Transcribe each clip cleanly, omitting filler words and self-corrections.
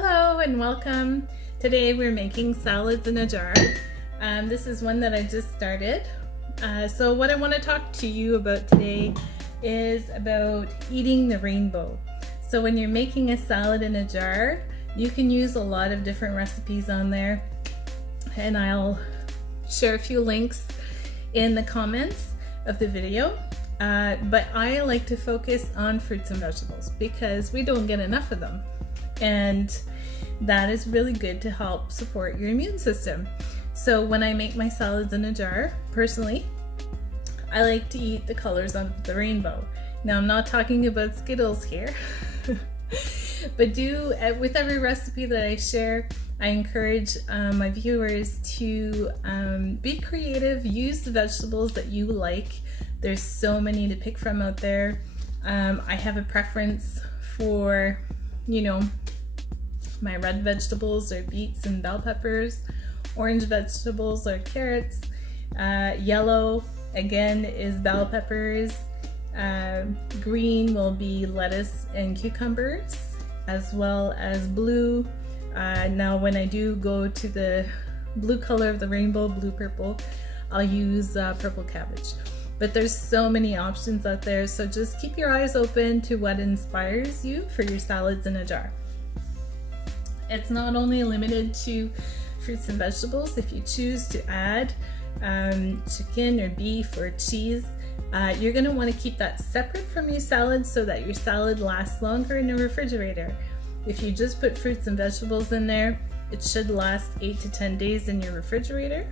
Hello and welcome. Today we're making salads in a jar. This is one that I just started. So what I want to talk to you about today is about eating the rainbow. So when you're making a salad in a jar, you can use a lot of different recipes on there, and I'll share a few links in the comments of the video. But I like to focus on fruits and vegetables because we don't get enough of them. And that is really good to help support your immune system. So when I make my salads in a jar, personally, I like to eat the colors of the rainbow. Now I'm not talking about Skittles here, but with every recipe that I share, I encourage my viewers to be creative, use the vegetables that you like. There's so many to pick from out there. I have a preference for, my red vegetables are beets and bell peppers. Orange vegetables are carrots. Yellow, again, is bell peppers. Green will be lettuce and cucumbers, as well as blue. Now when I do go to the blue color of the rainbow, blue purple, I'll use purple cabbage. But there's so many options out there, so just keep your eyes open to what inspires you for your salads in a jar. It's not only limited to fruits and vegetables. If you choose to add chicken or beef or cheese, you're going to want to keep that separate from your salad so that your salad lasts longer in the refrigerator. If you just put fruits and vegetables in there, it should last 8 to 10 days in your refrigerator.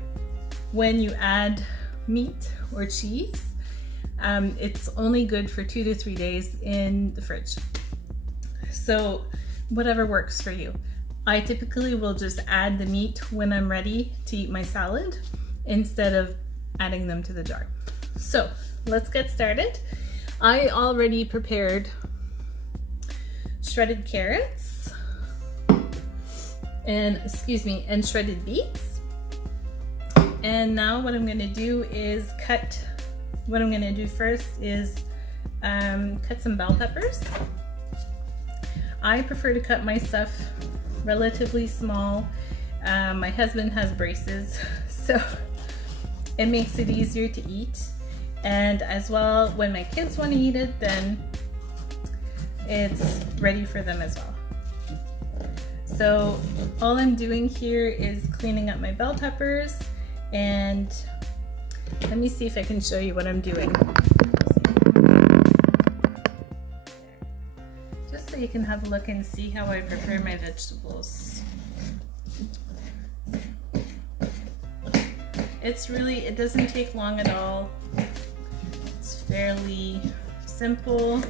When you add meat or cheese, it's only good for 2 to 3 days in the fridge. So whatever works for you. I typically will just add the meat when I'm ready to eat my salad instead of adding them to the jar. So let's get started. I already prepared shredded carrots and shredded beets. And now what I'm going to do is cut some bell peppers. I prefer to cut my stuff relatively small. My husband has braces, so it makes it easier to eat. And as well, when my kids want to eat it, then it's ready for them as well. So all I'm doing here is cleaning up my bell peppers, and let me see if I can show you what I'm doing. Just so you can have a look and see how I prepare my vegetables. It doesn't take long at all. It's fairly simple,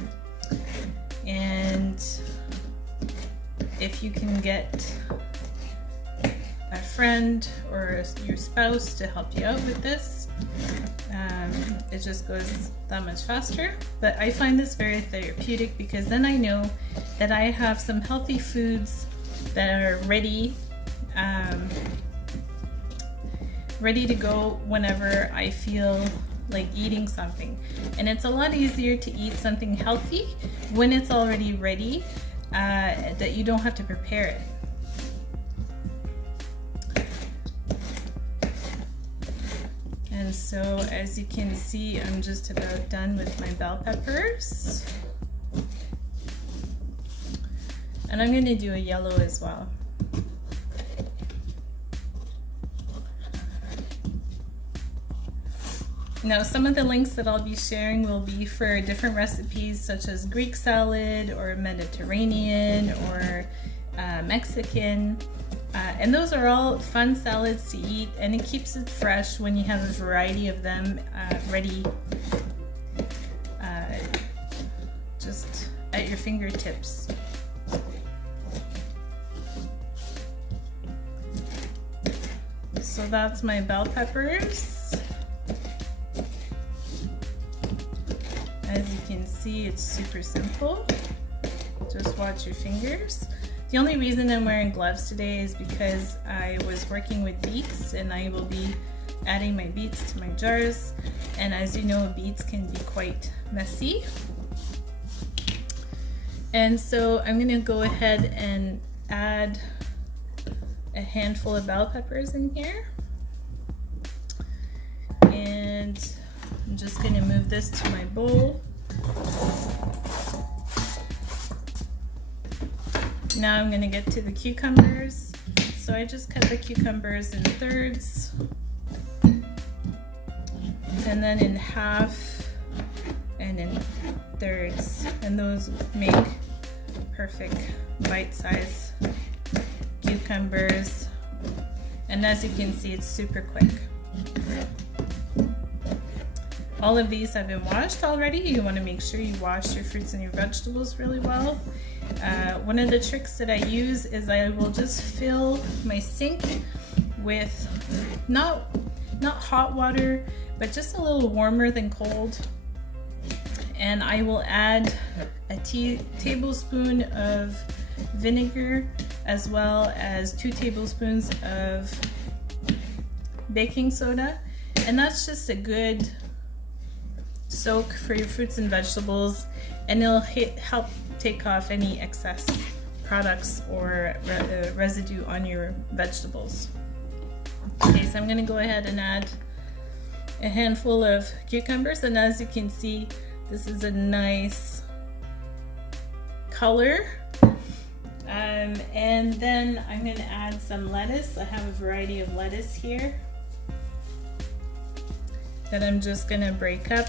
and if you can get a friend or your spouse to help you out with this, it just goes that much faster. But I find this very therapeutic because then I know that I have some healthy foods that are ready to go whenever I feel like eating something. And it's a lot easier to eat something healthy when it's already ready, that you don't have to prepare it. And so as you can see, I'm just about done with my bell peppers. And I'm going to do a yellow as well. Now, some of the links that I'll be sharing will be for different recipes such as Greek salad or Mediterranean or Mexican. And those are all fun salads to eat, and it keeps it fresh when you have a variety of them ready just at your fingertips. So that's my bell peppers. As you can see, it's super simple. Just watch your fingers. The only reason I'm wearing gloves today is because I was working with beets, and I will be adding my beets to my jars. And as you know, beets can be quite messy. And so I'm going to go ahead and add a handful of bell peppers in here. And I'm just going to move this to my bowl. Now I'm going to get to the cucumbers. So I just cut the cucumbers in thirds, and then in half, and in thirds, and those make perfect bite-sized cucumbers. And as you can see, it's super quick. All of these have been washed already. You want to make sure you wash your fruits and your vegetables really well. One of the tricks that I use is I will just fill my sink with not hot water, but just a little warmer than cold. And I will add a tablespoon of vinegar, as well as 2 tablespoons of baking soda. And that's just a good soak for your fruits and vegetables, and it'll help take off any excess products or residue on your vegetables. Okay, so I'm going to go ahead and add a handful of cucumbers, and as you can see, this is a nice color. And then I'm going to add some lettuce. I have a variety of lettuce here that I'm just going to break up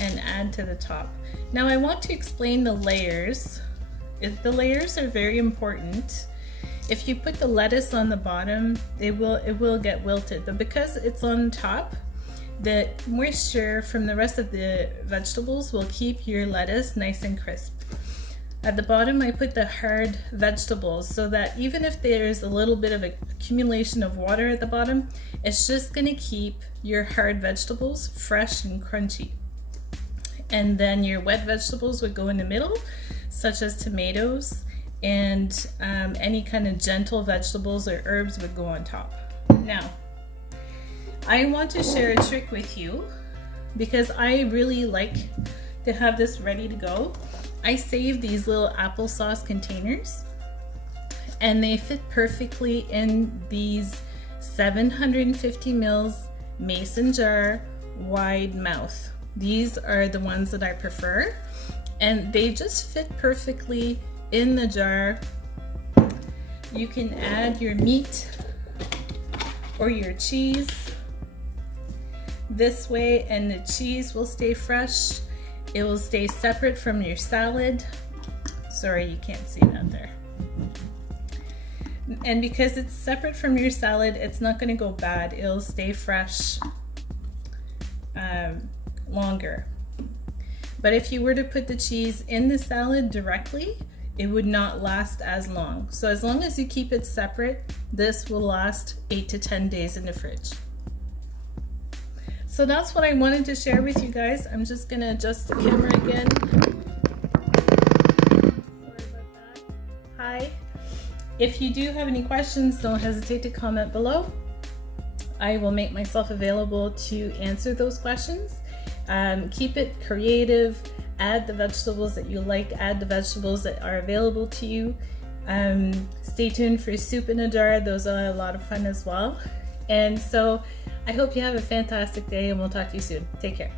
and add to the top. Now I want to explain the layers. The layers are very important. If you put the lettuce on the bottom, it will get wilted, but because it's on top, the moisture from the rest of the vegetables will keep your lettuce nice and crisp. At the bottom, I put the hard vegetables so that even if there's a little bit of accumulation of water at the bottom, it's just going to keep your hard vegetables fresh and crunchy. And then your wet vegetables would go in the middle, such as tomatoes, and any kind of gentle vegetables or herbs would go on top. Now, I want to share a trick with you because I really like to have this ready to go. I save these little applesauce containers, and they fit perfectly in these 750 mils mason jar wide mouth. These are the ones that I prefer, and they just fit perfectly in the jar. You can add your meat or your cheese this way, and the cheese will stay fresh. It will stay separate from your salad. Sorry, you can't see that there. And because it's separate from your salad, it's not going to go bad. It'll stay fresh longer. But if you were to put the cheese in the salad directly, it would not last as long. So as long as you keep it separate, this will last 8 to 10 days in the fridge. So that's what I wanted to share with you guys. I'm just gonna adjust the camera again. Sorry about that. Hi. If you do have any questions, don't hesitate to comment below. I will make myself available to answer those questions. Keep it creative. Add the vegetables that you like. Add the vegetables that are available to you. Stay tuned for soup in a jar. Those are a lot of fun as well. And so I hope you have a fantastic day, and we'll talk to you soon. Take care.